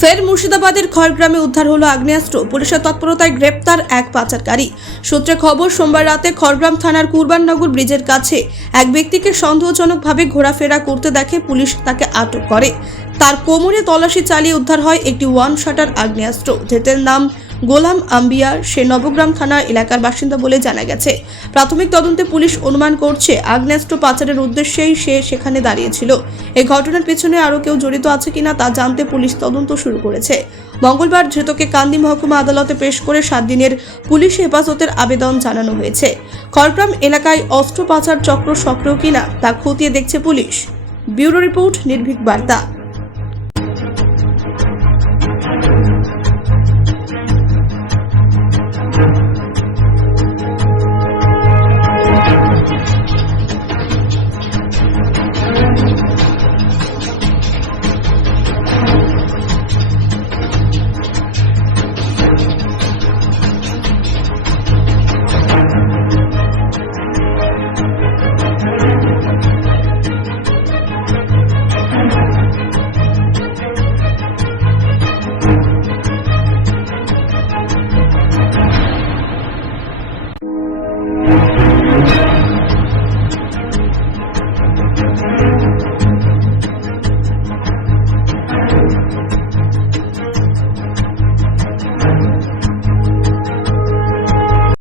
ফের মুর্শিদাবাদের খড়গ্রামে উদ্ধার হলো আগ্নেয়াস্ত্র। পুলিশের তৎপরতায় গ্রেপ্তার এক পাচারকারী। সূত্রে খবর, সোমবার রাতে খড়গ্রাম থানার কুরবাননগর ব্রিজের কাছে এক ব্যক্তিকে সন্দেহজনকভাবে ঘোরাফেরা করতে দেখে পুলিশ তাকে আটক করে। তার কোমরে তল্লাশি চালিয়ে উদ্ধার হয় একটি ওয়ান শাটার আগ্নেয়াস্ত্র। ধৃতের নাম গোলাম আম্বিয়া। সে নবগ্রাম থানা এলাকার বাসিন্দা বলে জানা গেছে। প্রাথমিক তদন্তে পুলিশ অনুমান করছে আগ্নেয়াস্ত্র পাচারের উদ্দেশ্যেই সে সেখানে দাঁড়িয়েছিল। এই ঘটনার পেছনে আরও কেউ জড়িত আছে কিনা তা জানতে পুলিশ তদন্ত শুরু করেছে। মঙ্গলবার ধৃতকে কান্দি মহকুমা আদালতে পেশ করে 7 দিনের পুলিশ হেফাজতের আবেদন জানানো হয়েছে। খড়গ্রাম এলাকায় অস্ত্র পাচার চক্র সক্রিয় কিনা তা খতিয়ে দেখছে পুলিশ। ব্যুরো রিপোর্ট, নির্ভীক বার্তা।